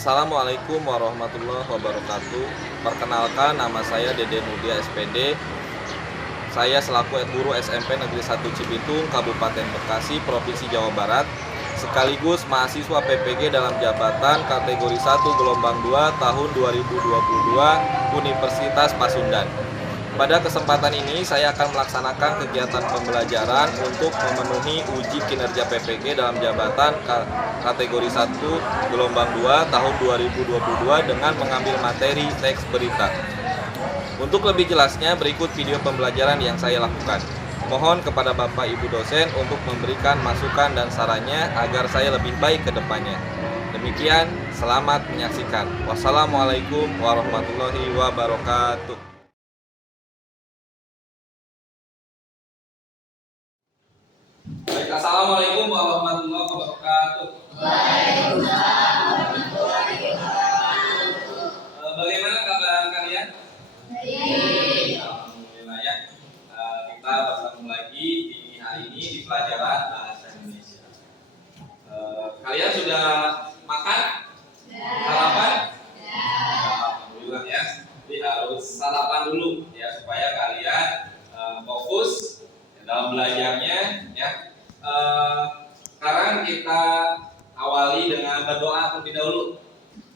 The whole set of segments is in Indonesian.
Assalamualaikum warahmatullahi wabarakatuh. Perkenalkan, nama saya Dede Mudia SPD. Saya selaku guru SMP Negeri 1 Cibitung, Kabupaten Bekasi, Provinsi Jawa Barat, sekaligus mahasiswa PPG dalam jabatan kategori 1 gelombang 2 tahun 2022 Universitas Pasundan. Pada kesempatan ini saya akan melaksanakan kegiatan pembelajaran untuk memenuhi uji kinerja PPG dalam jabatan kategori 1 gelombang 2 tahun 2022 dengan mengambil materi teks berita. Untuk lebih jelasnya, berikut video pembelajaran yang saya lakukan. Mohon kepada Bapak Ibu dosen untuk memberikan masukan dan sarannya agar saya lebih baik ke depannya. Demikian, selamat menyaksikan. Wassalamualaikum warahmatullahi wabarakatuh. Baik, Assalamualaikum warahmatullahi wabarakatuh. Bagaimana kabar kalian? Alhamdulillah ya. Kita bertemu lagi di hari ini di pelajaran bahasa Indonesia. Kalian sudah makan? Sarapan? Alhamdulillah ya. Jadi harus sarapan dulu ya supaya kalian fokus dalam belajarnya ya. Sekarang kita awali dengan berdoa terlebih dahulu.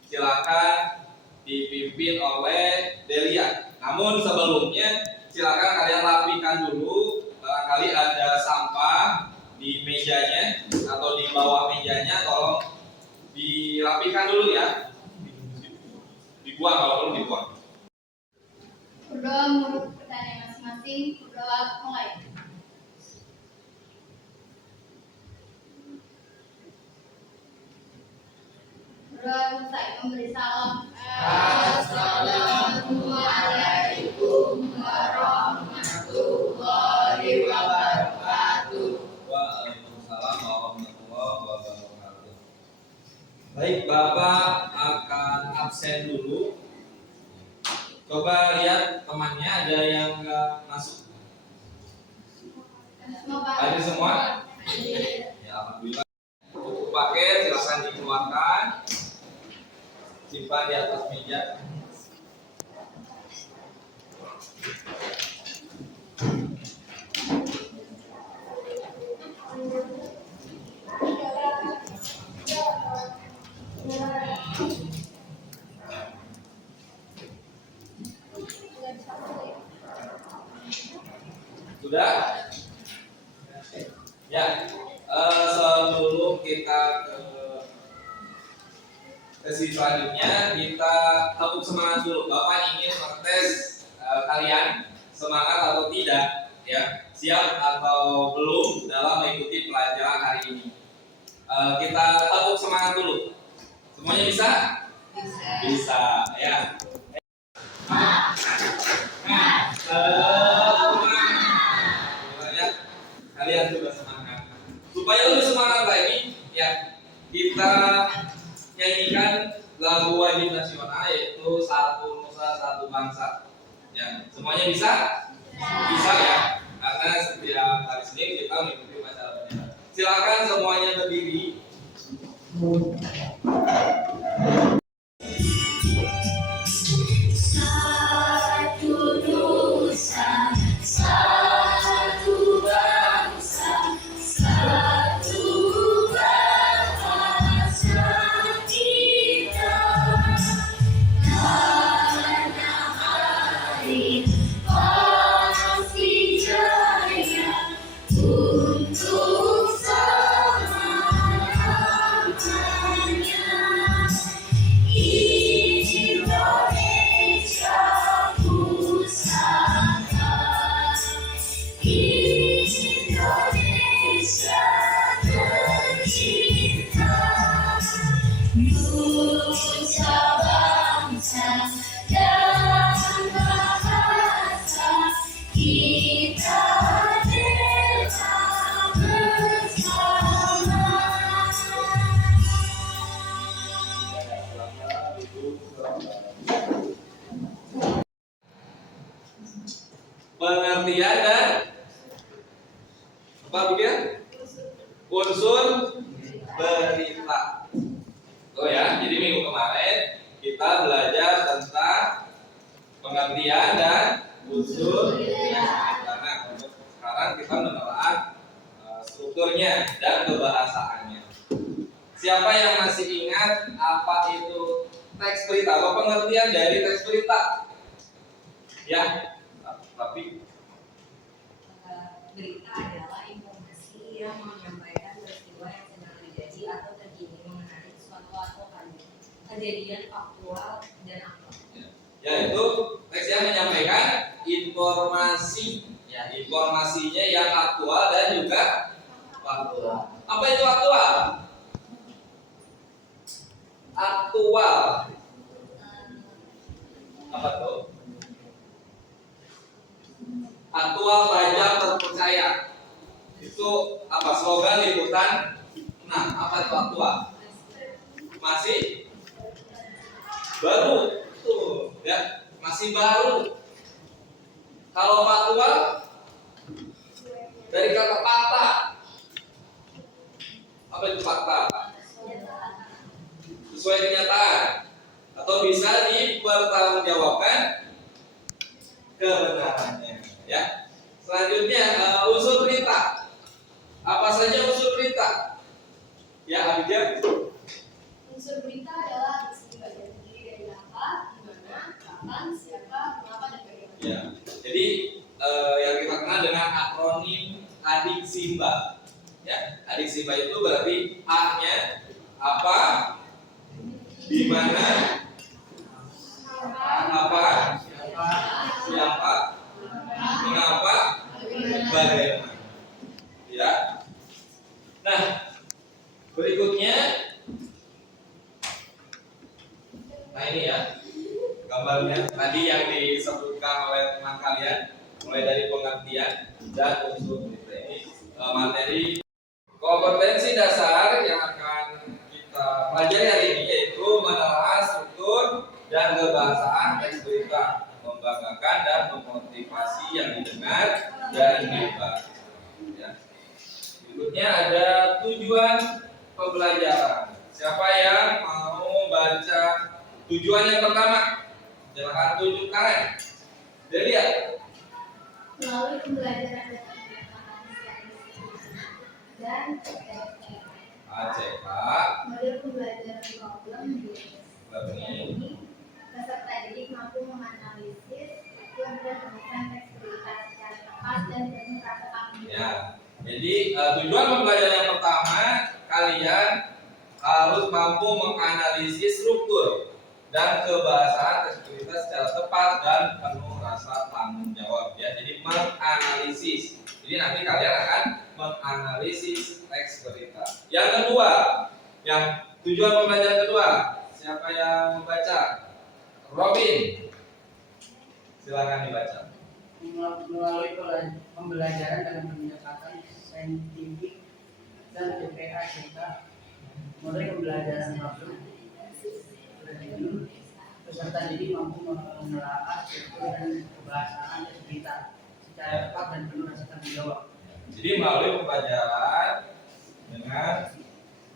Silakan dipimpin oleh Delia. Namun sebelumnya silakan kalian rapikan dulu. Barangkali ada sampah di mejanya atau di bawah mejanya, tolong dirapikan dulu ya. Dibuang kalau perlu dibuang. Berdoa menurut pertanyaan masing-masing. Berdoa mulai. Berdoa selesai, memberi salam. Assalamualaikum warahmatullahi wabarakatuh. Waalaikumsalam warahmatullahi wabarakatuh. Baik, Bapak akan absen dulu. Coba lihat temannya, ada yang nggak masuk? Ada semua? Ya, alhamdulillah. Untuk paket silakan dikeluarkan. Simpan di atas meja. Sudah? Ya. Sebelum kita ke sesi selanjutnya, kita tepuk semangat dulu. Bapak ingin mengetes kalian semangat atau tidak, ya, siap atau belum dalam mengikuti pelajaran hari ini. Kita tepuk semangat dulu. Semuanya bisa? Bisa, ya. Ya. Kalian juga semangat. Supaya lebih semangat lagi, ya, kita nyanyikan lagu wajib nasional, yaitu Satu Nusa Satu Bangsa. Ya, semuanya bisa? Bisa ya. Karena setiap hari Senin kita mengikuti upacara bendera. Silakan semuanya berdiri. Pengertian dan apa begitu? Unsur berita. Oh ya, jadi minggu kemarin kita belajar tentang pengertian dan unsur teksperita. Nah, untuk sekarang kita menelaah strukturnya dan kebahasaannya. Siapa yang masih ingat apa itu teks berita atau pengertian dari teks berita? Ya, tapi berita adalah informasi yang menyampaikan peristiwa yang sedang terjadi atau terkini mengenai suatu atau kejadian faktual dan aktual. Yaitu teks yang menyampaikan informasi, ya informasinya yang aktual dan juga faktual. Apa itu aktual? Aktual. Apa tuh? Aktual, tajam, terpercaya. Itu apa? Slogan liputan. Nah, apa itu aktual? Masih baru. Tuh, ya, masih baru. Kalau faktual dari kata fakta. Apa itu fakta? Sesuai kenyataan atau bisa dipertanggungjawabkan kebenarannya, ya. Selanjutnya unsur berita. Apa saja unsur berita? Ya, Abidja. Unsur berita adalah isi bagian terdiri dari apa, di mana, kapan, siapa, mengapa, dan bagaimana. Ya. Jadi yang kita kenal dengan akronim Adik Simba. Ya, Adik Simba itu berarti A-nya apa, di mana, apa, siapa, mengapa, bagaimana. Ya. Nah, berikutnya, nah ini ya gambarnya tadi yang disebutkan oleh teman kalian, mulai dari pengertian dan unsur berita. Ini materi kompetensi dasar yang akan kita pelajari hari ini, yaitu menelaah struktur dan kebahasaan teks berita, membanggakan dan memotivasi yang didengar dan dibahas. Ya. Berikutnya ada tujuan pembelajaran. Siapa yang mau baca tujuan yang pertama? Silakan tunjukkan. Jadi ya, Melalui pembelajaran dan pengetahuan dan ACK model pembelajaran problem ini peserta didik mampu menganalisis struktur dan menemukan teks berita secara tepat dan penuh rasa tanggung ya. jawab. Jadi tujuan pembelajaran yang pertama, kalian harus mampu menganalisis struktur dan kebahasaan teks berita secara tepat dan penuh rasa tanggung jawab. Ya, jadi menganalisis. Jadi nanti kalian akan menganalisis teks berita. Yang kedua, yang tujuan pembelajaran kedua, siapa yang membaca? Robin, silakan dibaca. Melalui pembelajaran dengan pendekatan saintifik dan TPA kita mulai pembelajaran problem peserta didik mampu menelaah struktur dan kebahasaan teks berita secara tepat dan penuh rasa tanggung jawab. Jadi melalui pembelajaran dengan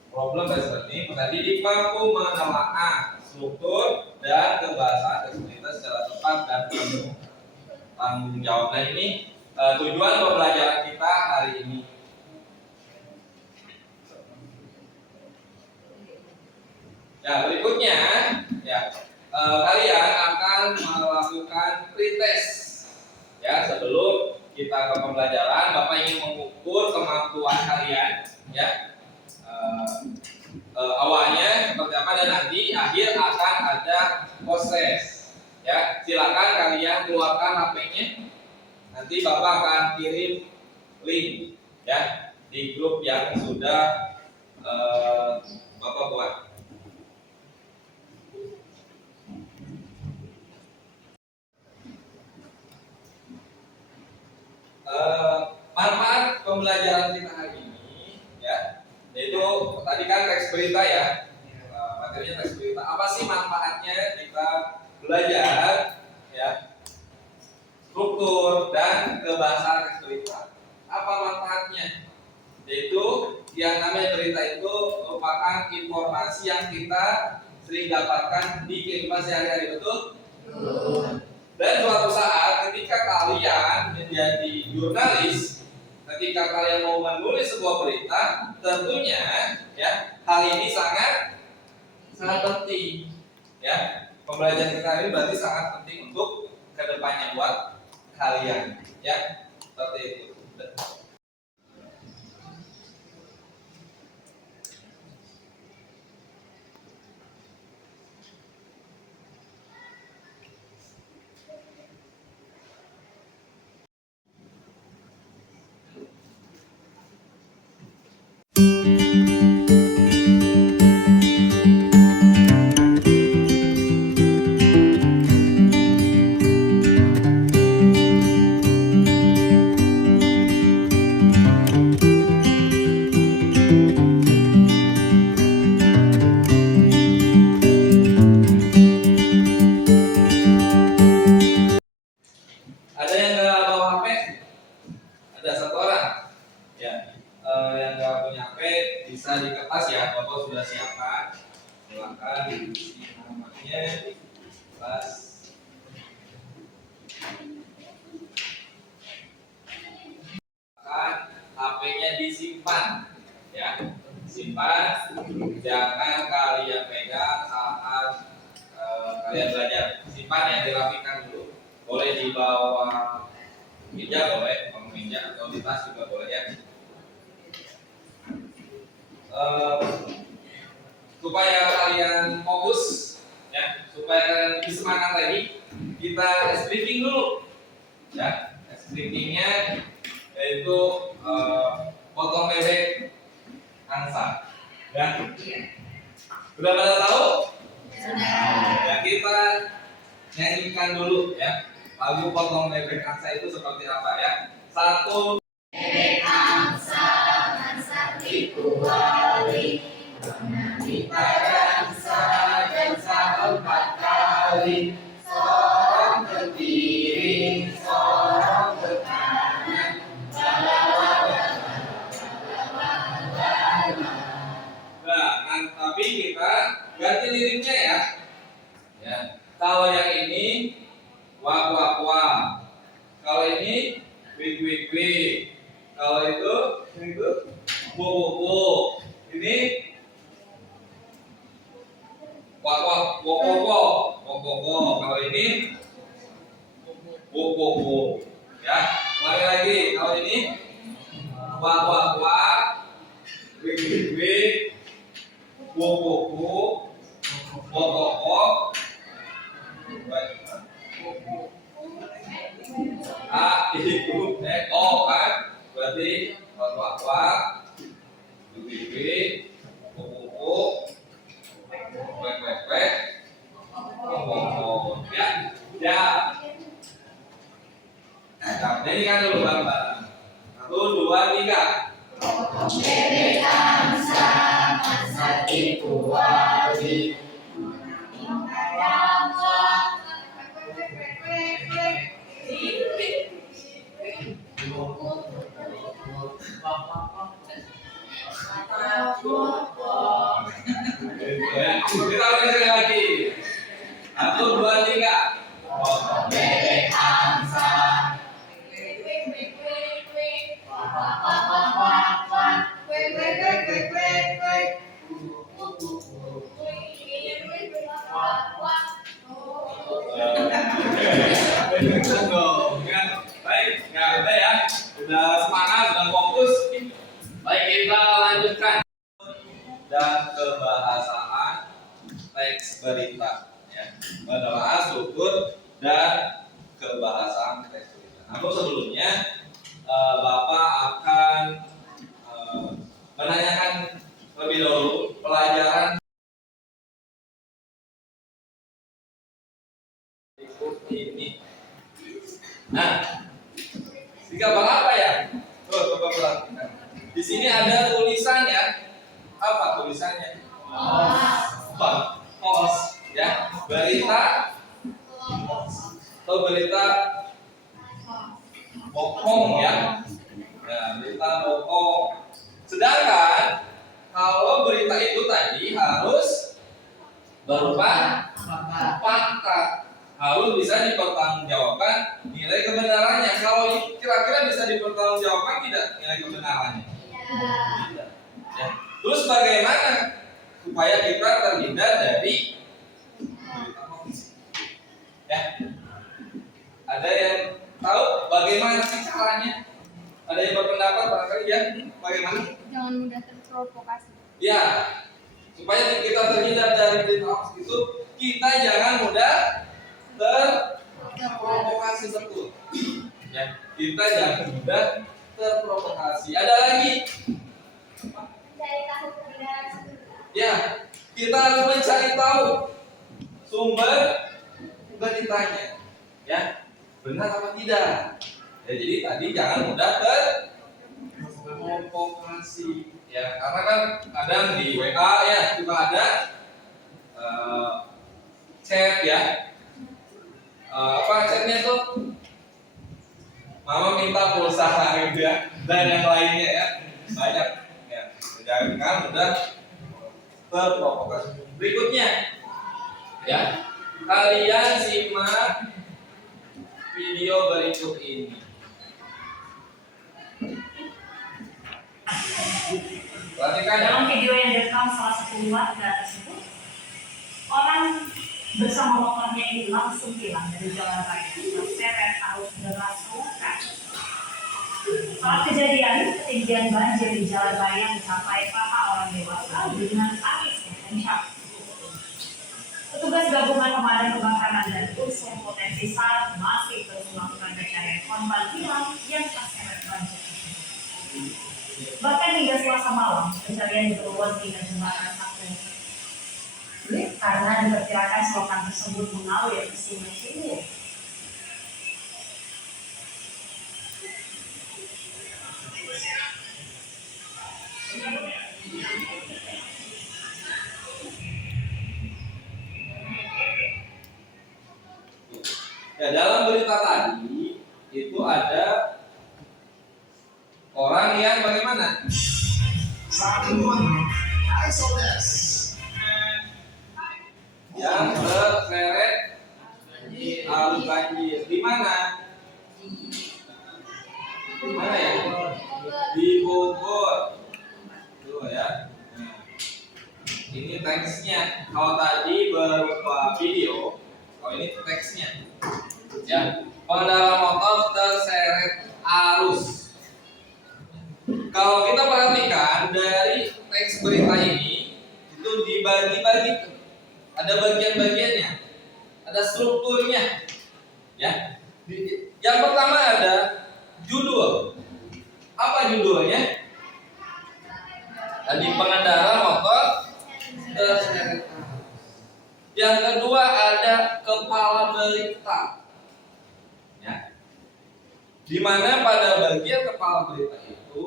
problem seperti ini, peserta didik mampu menelaah struktur dan kebahasaan teks berita secara tepat dan penuh tanggung jawab. Nah, ini tujuan pembelajaran kita hari ini. Ya, berikutnya ya kalian akan melakukan pretest. Ya, sebelum kita ke pembelajaran, Bapak ingin mengukur kemampuan kalian. Ya, awalnya seperti apa dan nanti akhir akan ada proses. Ya, silakan kalian keluarkan HP-nya. Nanti Bapak akan kirim link ya di grup yang sudah Bapak buat. Manfaat pembelajaran kita hari ini ya, yaitu tadi kan teks berita ya, materinya teks berita. Apa sih manfaatnya kita belajar ya struktur dan kebahasaan teks berita? Apa manfaatnya? Yaitu yang namanya berita itu merupakan informasi yang kita sering dapatkan di kehidupan sehari-hari, betul? Dan suatu saat ketika kalian menjadi jurnalis, ketika kalian mau menulis sebuah berita, tentunya ya hal ini sangat penting. Ya, pembelajaran kita ini berarti sangat penting untuk kedepannya buat kalian. Ya, seperti itu. Ada yang nggak bawa HP? Ada satu orang. Ya, yang nggak punya HP bisa di kertas ya. Bapak sudah siapkan. Silakan diisi namanya, kertas. HP-nya disimpan, ya, simpan, jangan kalian pegang saat kalian belajar. Simpan ya, dirapikan dulu. Boleh di bawah meja, boleh, bawah meja atau di tas juga boleh ya. Supaya kalian fokus, ya, supaya kalian lebih semangat lagi, kita stripping dulu, ya. Strippingnya yaitu potong bebek angsa, ya. Sudah pada tahu? Sudah. Ya, kita nyanyikan dulu ya. Lagu potong bebek angsa itu seperti apa ya? Satu. Bebek angsa, angsa dikuali, menangi angsa dan empat kali. Sorong ke kiri, sorong ke kanan, Nah, tapi kita ganti liriknya ya. Ya. Kalau yang ini wak wak wak. Kalau ini wik wik wik. Kalau itu bu bu bu. Ini wak wak wok wok wok wok wok wok. Kalau ini bu bu bu. Ya. Lagi lagi. Kalau ini wak wak wak. Wik wik wik. Bu bu bu. Wok wok wok. A, I, U, E, O kan? Berarti wak wak wak, wik wik, wuk, wek wek wek, ya, ya. Nah, nyanyikan dulu bareng-bareng. 1, 2, 3. bebek angsa, angsa dikuali, Kita ulangi sekali lagi. 1, 2, 3. bebek angsa, Baik, nggak ada ya. Sudah semangat, sudah fokus. Baik, kita lanjutkan. Dan kebahasaan teks berita. Ya. Menelaah struktur dan kebahasaan teks berita. Namun sebelumnya, Bapak akan menanyakan lebih dahulu pelajaran ini. Nah, gambar apa ya? Coba perhatikan. Di sini ada tulisannya. Apa tulisannya? Hoax, ya. Berita atau berita bohong ya. Ya, berita bohong. Sedangkan supaya kita terhindar dari berita hoax. Ya. Ada yang tahu bagaimana sih caranya? Ada yang berpendapat barangkali ya? Bagaimana? Jangan mudah terprovokasi. Ya, supaya kita terhindar dari berita hoax itu, kita jangan mudah terprovokasi, betul. Ya, kita jangan mudah terprovokasi. Ada lagi? Mencari tahu kebenaran sebentar. Ya, kita harus mencari tahu sumber beritanya. Ya, benar apa tidak? Ya, jadi tadi jangan mudah terprovokasi. Ya, karena kan kadang di WA ya juga ada chat ya. Apa chatnya tuh? Mama minta pulsa gitu ya, dan yang lainnya ya, banyak ya. Jangan mudah terprovokasi. Berikutnya, ya, kalian simak video berikut ini. Perhatikan ya. Dalam video yang direkam salah satu warga tersebut, orang bersama motornya ini langsung hilang dari jalan raya terseret arus deras lautan. Saat kejadian, ketinggian banjir di jalan raya mencapai paha orang dewasa dengan arus yang kencang. Petugas gabungan pemadam kebakaran dan unsur potensi SAR masih terus melakukan pencarian korban hilang yang terseret banjir. Bahkan hingga Selasa malam, pencarian diperluas hingga jembatan satu. Karena diperkirakan selokan tersebut mengalir ke Sungai Ciliwung. Ya, dalam berita tadi itu ada orang yang bagaimana? Yang terseret arus banjir. Di mana? Di mana ya? Di Bogor. Tuh ya. Nah, ini teksnya. Kalau tadi berupa video, kalau ini teksnya. Ya, pengendara motor terseret arus. Kalau kita perhatikan dari teks berita ini itu dibagi-bagi, ada bagian-bagiannya, ada strukturnya. Ya, yang pertama ada judul. Apa judulnya? Tadi pengendara motor terseret arus. Yang kedua ada kepala berita. Ya. Di mana pada bagian kepala berita itu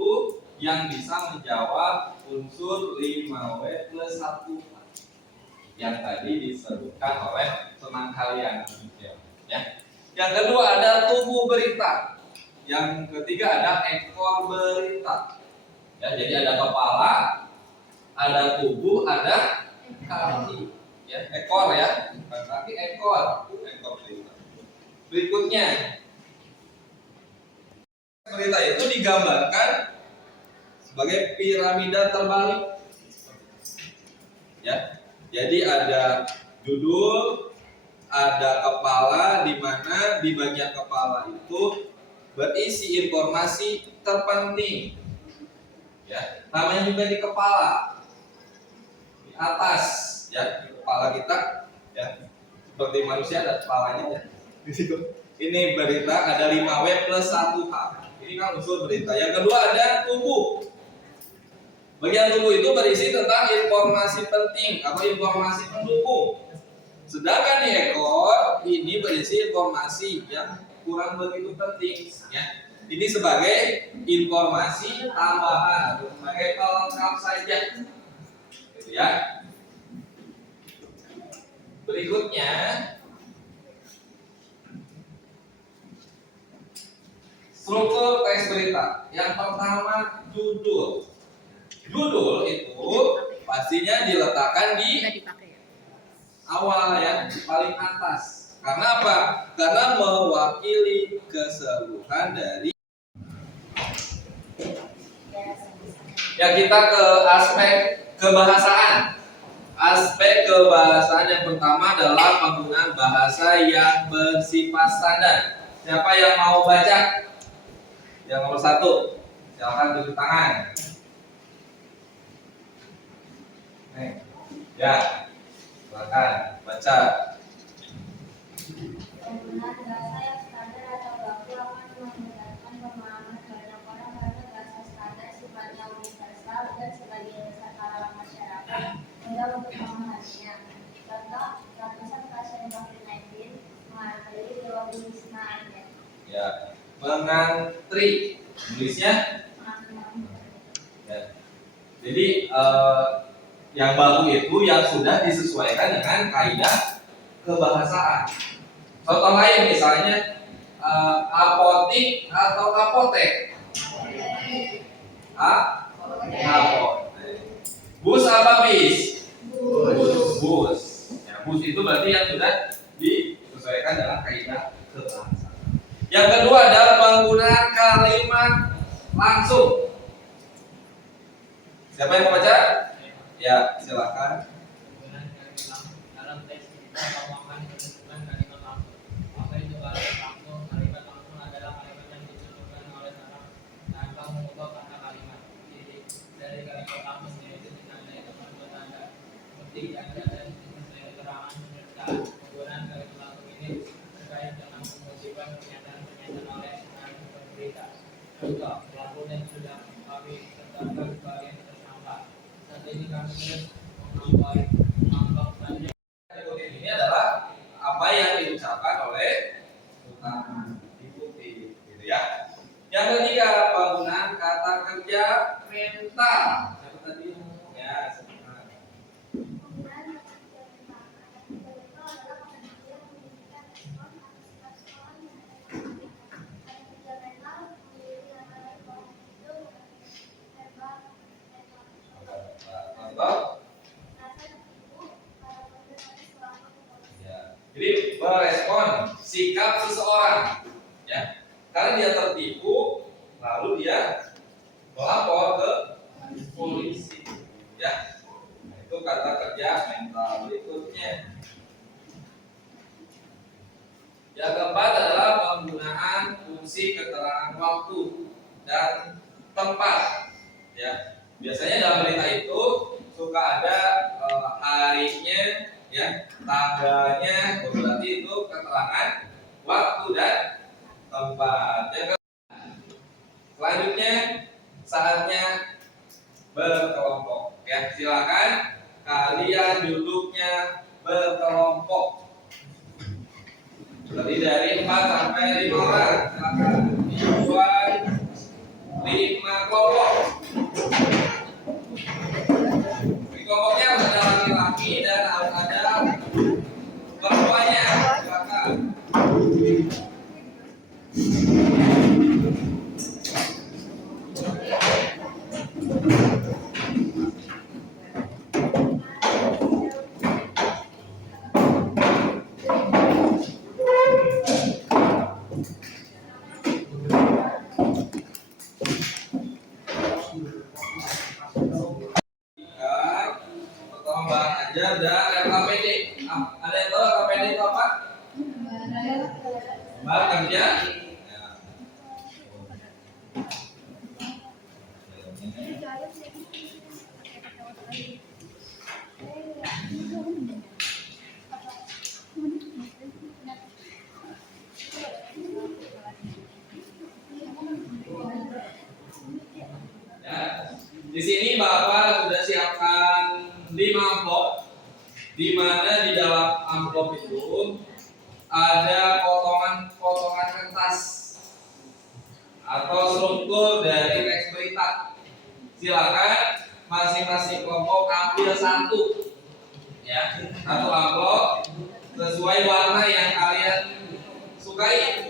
yang bisa menjawab unsur 5W plus 1 yang tadi disebutkan oleh teman kalian. Ya. Yang kedua ada tubuh berita. Yang ketiga ada ekor berita. Ya, jadi ada kepala, ada tubuh, ada kaki. Ya, ekor ya, bukan kaki, ekor berita. Berikutnya, berita itu digambarkan sebagai piramida terbalik. Ya, jadi ada judul, ada kepala, di mana di bagian kepala itu berisi informasi terpenting. Ya, namanya juga di kepala, di atas, ya, di kepala kita, ya, seperti manusia ada kepalanya, ya. Ini berita ada 5W plus 1H. Ini kan unsur berita. Yang kedua ada tubuh. Bagian tubuh itu berisi tentang informasi penting atau informasi pendukung. Sedangkan di ekor ini berisi informasi yang kurang begitu penting. Ya. Ini sebagai informasi tambahan atau sebagai pelengkap saja. Gitu ya. Berikutnya struktur teks berita. Yang pertama judul. Judul itu pastinya diletakkan di awal ya, paling atas. Karena apa? Karena mewakili keseluruhan dari. Ya, kita ke aspek kebahasaan. Aspek kebahasaan yang pertama adalah penggunaan bahasa yang bersifat standar. Siapa yang mau baca? Yang nomor 1, silakan tunjuk tangan. Ya, silakan baca. Penggunaan bahasa yang standar atau baku akan memudahkan pemahaman banyak orang karena bahasa standar sifatnya universal dan sebagian besar kalangan masyarakat mudah untuk memahaminya. Contoh, ratusan pasien COVID-19 mengantri di lobi Wisma Atlet. Ya, mengantri. Tulisnya? Ya. Jadi yang baku itu yang sudah disesuaikan dengan kaidah kebahasaan. Contoh lain misalnya apotik atau apotek. Apotek. Bus apa bis? Bus. Ya, bus itu berarti yang sudah disesuaikan dengan kaidah kebahasaan. Yang kedua adalah penggunaan kalimat langsung. Siapa yang mau baca? Ya, silakan. Dalam teks kita bawakan penentukan kalimat langsung. Apa itu kalimat langsung? Kalimat langsung adalah kalimat yang ditentukan oleh seorang tanpa mengubah kata kalimat. Jadi dari kalimat langsung yaitu ditandai dengan tanda petik ganda dan disertai keterangan penyertaan. Penggunaan kalimat langsung ini terkait dengan mewujudkan pernyataan oleh pemberita. Contoh, pelaku dan sudah kami tetapkan sebagai tersangka. Saat ini kami terus menambah Ini adalah apa yang diucapkan oleh utama diikuti, gitu ya. Yang ketiga, penggunaan kata kerja mental. Siapa tadi? Ya, sebentar. Penggunaan kata kerja mental. Kata kerja mental adalah kata kerja yang menunjukkan respon atau sikap seseorang terhadap kata kerja mental memiliki antara keuangan itu verbal. Contoh? Rasa tertipu pada konsentrasi selama berproses. Ya. Jadi merespon sikap seseorang, ya. Karena dia tertipu, lalu dia melapor ke polisi, ya. Nah, itu kata kerja mental. Berikutnya, yang keempat adalah penggunaan fungsi keterangan waktu dan tempat, ya. Biasanya dalam berita itu suka ada harinya, ya, tanggalnya, berarti itu keterangan waktu dan tempat. Selanjutnya saatnya berkelompok, ya. Silakan kalian duduknya berkelompok. Terdiri dari 4 sampai 5 orang. Silakan dibuat 5 kelompok. Di kelompoknya harus ada laki-laki dan harus ada perempuannya. Silakan. Pertama bahan ajar dan LKPD. Ada yang tahu LKPD itu apa? Bahan kerja. Ya. Di sini Bapak sudah siapkan 5 amplop, di mana di dalam amplop itu ada potongan kertas atau struktur dari teks berita. Silakan masing-masing kelompok ambil satu, ya, satu amplop sesuai warna yang kalian sukai.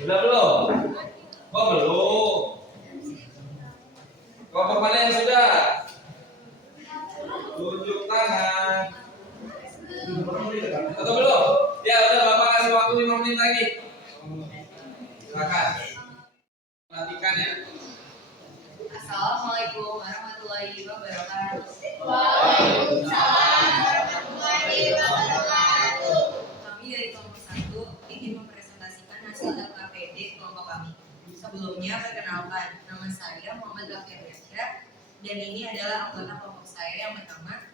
Sudah belum? Oh belum. Kelompok mana yang sudah? Tunjuk tangan. Atau belum? Ya udah, Bapak kasih waktu 5 menit lagi. Silakan. Perhatikan ya. Assalamualaikum warahmatullahi wabarakatuh. Waalaikumsalam warahmatullahi wabarakatuh. Kami dari kelompok 1 ingin mempresentasikan hasil LKPD kelompok kami. Sebelumnya perkenalkan, nama saya Muhammad Gafir Yasya dan ini adalah anggota kelompok saya yang pertama,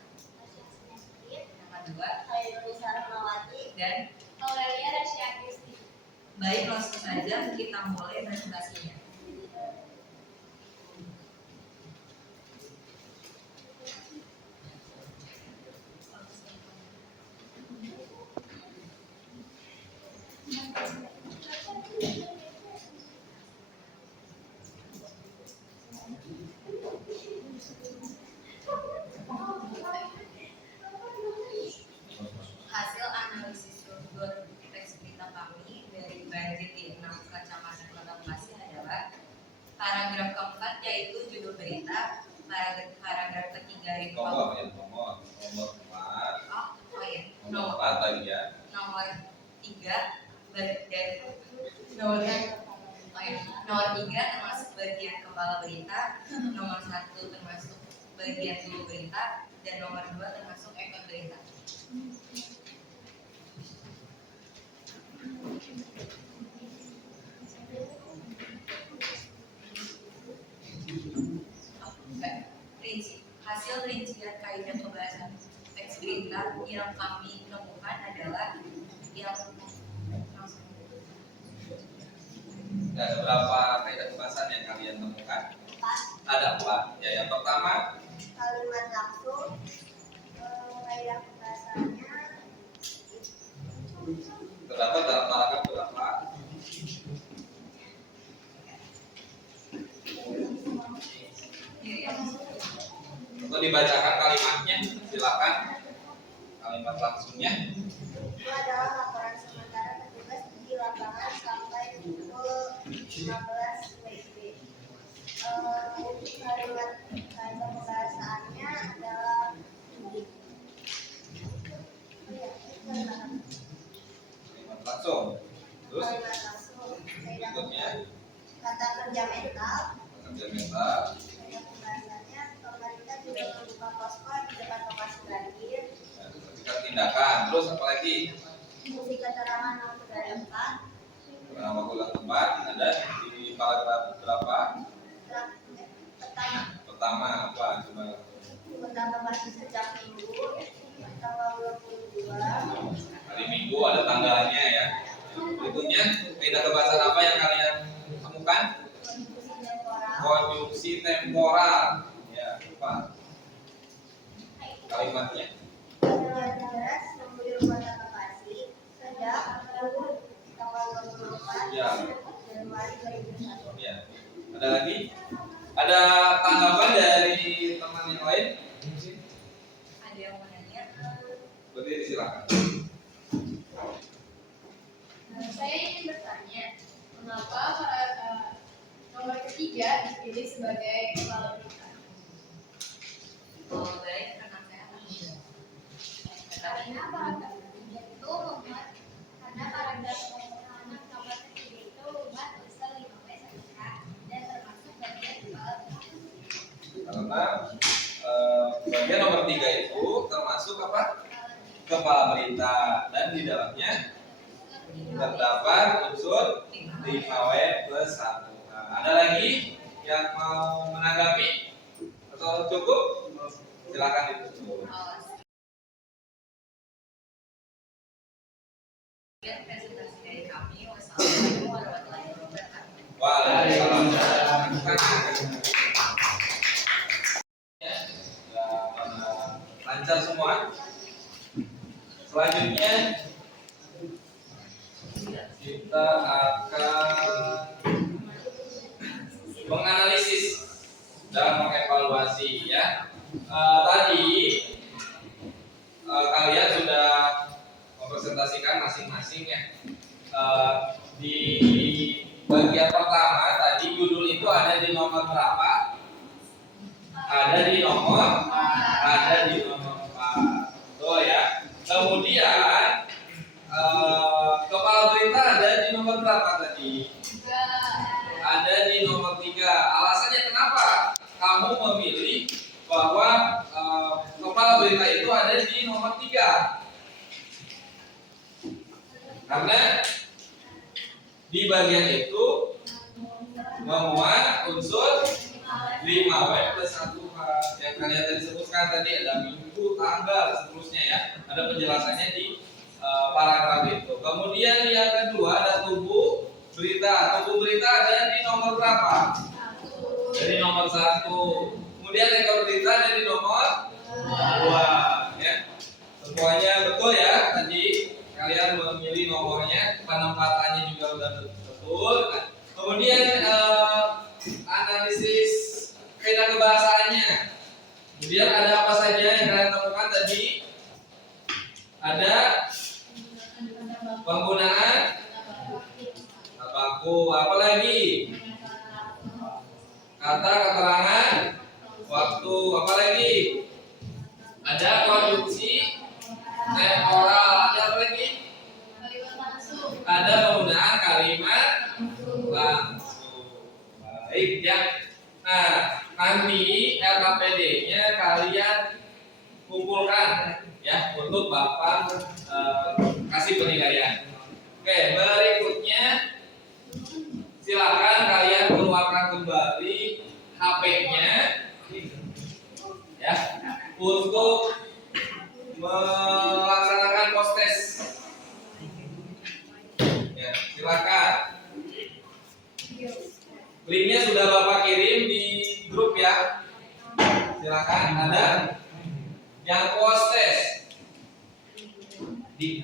yang kedua, Khairunisa Rahmawati dan Aurelia Rasya Kristi. baik langsung saja kita mulai presentasinya. Hasil analisis struktur teks berita kami dari banjir di 6 kecamatan Kota Bekasi adalah paragraf keempat yaitu judul berita, paragraf ketiga itu Nomor ya, nomor 4. nomor Nomor 4 tadi ya. nomor 3 dan nomor 3 termasuk bagian kepala berita, nomor 1 termasuk bagian hulu berita, dan nomor 2 termasuk ekor berita. Hasil rincian kaidah pembahasan teks berita yang kami temukan adalah yang Ada berapa kaidah pembahasan yang kalian temukan? 4. Ada 4. Ya, yang pertama Kalimat langsung, kaidah pembahasannya terdapat dalam paragraf berapa? Untuk dibacakan kalimatnya, silakan. Kalimat langsungnya. itu adalah laporan sementara petugas di lapangan sampai pukul 15 WIB. Kalimat kaidah pembahasannya adalah Kalimat langsung. Terus kalimat langsung, kaidah berikutnya kata kerja mental. kerja mental. Kaidah pembahasannya, pemerintah juga membuka posko di depan lokasi banjir. Sertifikat tindakan. Terus apa lagi? Fungsi keterangan nomor 34. Nama bulan tempat ada di paragraf berapa? Pertama, Pertama apa? Coba. pertama masih sejak minggu tanggal 22. Hari Minggu ada tanggalnya ya. Berikutnya kaidah kebahasan apa yang kalian temukan? Konstitusi temporal. Konjungsi temporal. Ya, apa? Kalimatnya. Dengan deras mengguyur kota Bekasi sejak tanggal 24 Ya. Januari 2001. Ya. Ada lagi? Ada tanggapan dari teman yang lain? ada yang menanya. Berdiri silakan. Saya ingin bertanya, mengapa nomor ketiga dipilih sebagai kepala berita? Oh, baik, rekan saya akan menjawab. Karena paragraf ketiga itu memuat karena paragraf nomor ketiga itu memuat tulisan 5W dan termasuk bagian kepala Karena bagian nomor 3 itu termasuk apa? Kepala berita, dan di dalamnya terdapat unsur 5W plus 1. Nah, ada lagi yang mau menanggapi atau cukup? Silakan ditutup. Sekian presentasi dari kami. Wassalamualaikum warahmatullahi wabarakatuh. Waalaikumsalam. Ya, sudah lancar semua. Selanjutnya kita akan menganalisis dan mengevaluasi ya. Tadi kalian sudah mempresentasikan masing-masing ya di bagian pertama tadi judul itu ada di nomor berapa? Ada di nomor 4. Tuh ya. Kemudian kepala berita ada di nomor berapa tadi? Ada di nomor 3. Alasannya kenapa kamu memilih bahwa kepala berita itu ada di nomor 3? Karena di bagian itu memuat unsur 5W plus 1H yang kalian tadi sebutkan tadi, ada minggu, tanggal, seterusnya ya. Ada penjelasannya di paragraf itu. Kemudian yang kedua ada tubuh berita. Tubuh berita ada di nomor berapa? Dari nomor 1. Kemudian ekor berita ada di nomor 2 ya. Semuanya betul ya tadi. Kalian memilih nomornya, penempatannya juga sudah betul. Kemudian analisis kaidah kebahasaannya. Kemudian ada apa saja yang kalian temukan tadi? Ada penggunaan baku, apa lagi? Kata keterangan waktu, apa lagi? Ada produksi temporal, ada apa lagi? Ada penggunaan kalimat langsung. Baik ya. Nah, nanti LKPD-nya kalian kumpulkan ya untuk Bapak kasih penilaian. Oke, berikutnya silakan kalian keluarkan kembali HP-nya ya untuk melaksanakan post test. Ya, silakan. Linknya sudah Bapak kirim di grup ya. Silakan ada yang post test. Di.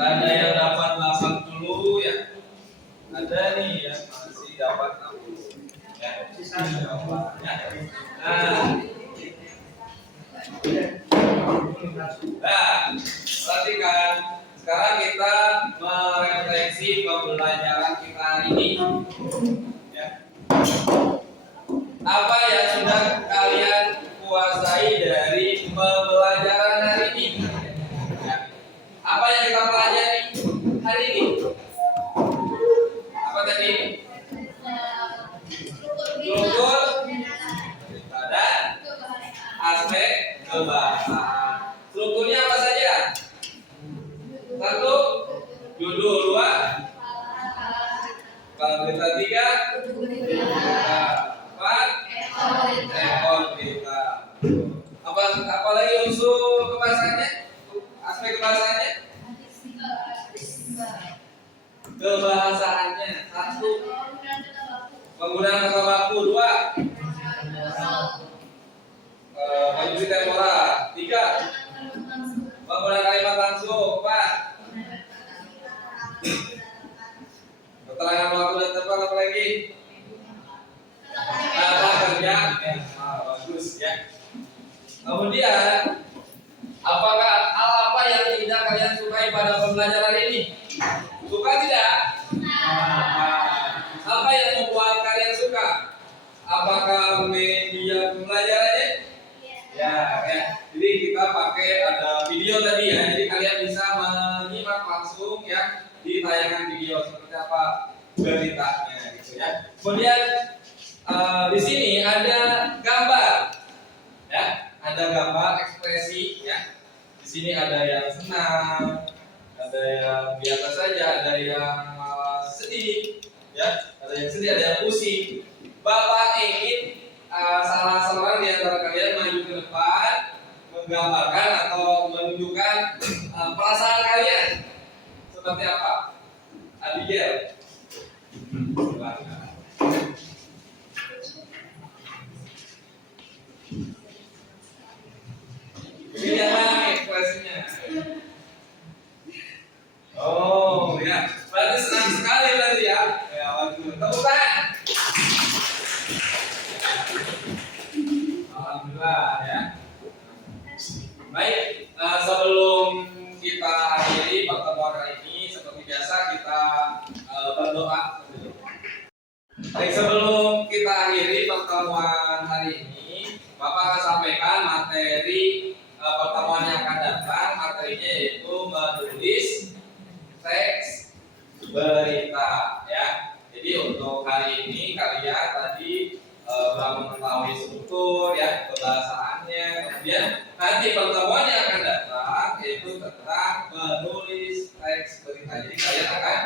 Ada yang dapat 80 ya. Ada nih ya masih dapat 60 ya. Ya. Nah, perhatikan. Sekarang kita merefleksi pembelajaran kita hari ini. Ya. Apa yang sudah kalian kuasai dari pembelajaran hari ini? Ya. Apa yang kita pelajari hari ini? Apa tadi? Struktur dan aspek kebahasaan. Strukturnya apa saja? 1. Judul. 2. Kalau kita 3. 4. Ekor berita. Apa lagi unsur kebahasaannya? Aspek kebahasaannya? Kebahasaannya 1. Penggunaan kata baku. 2. Konjungsi temporal. 3. Penggunaan kalimat langsung. 4. Keterangan waktu dan tempat. Apa lagi? Kata kerja. Bagus ya. Kemudian apakah hal apa yang tidak kalian sukai pada pembelajaran ini? Suka tidak? Apa yang membuat kalian suka? Apakah media pembelajarannya? Ya. Jadi kita pakai ada video tadi ya. Jadi kalian bisa menyimak langsung ya di tayangan video seperti apa beritanya gitu ya. Kemudian di sini ada gambar ya. Ada gambar ekspresi ya. Di sini ada yang senang, ada yang biasa saja, ada yang malah sedih, ya, ada yang sedih, ada yang pusing. Bapak ingin salah seorang di antara kalian maju ke depan, menggambarkan atau menunjukkan perasaan kalian seperti apa? Abigail. Silakan. Lihat ekspresinya. Oh ya, berarti senang sekali berarti ya. Ya, waduh, tepuk tangan. Alhamdulillah ya. Baik, sebelum kita akhiri pertemuan kali ini, seperti biasa kita berdoa. Baik, sebelum kita akhiri pertemuan hari ini, Bapak akan sampaikan materi pertemuan yang akan datang. Materinya yaitu menulis teks berita ya. Jadi untuk hari ini kalian tadi telah mengetahui struktur ya, kebahasaannya. Kemudian nanti pertemuan yang akan datang yaitu tentang menulis teks berita. Jadi kalian akan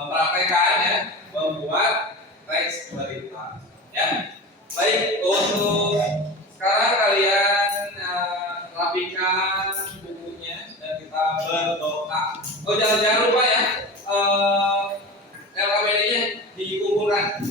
mempraktekkan ya, membuat teks berita ya. Baik, untuk sekarang kalian rapikan bukunya dan kita berdoa. Oh, jangan lupa ya, LKPD-nya dikumpulkan.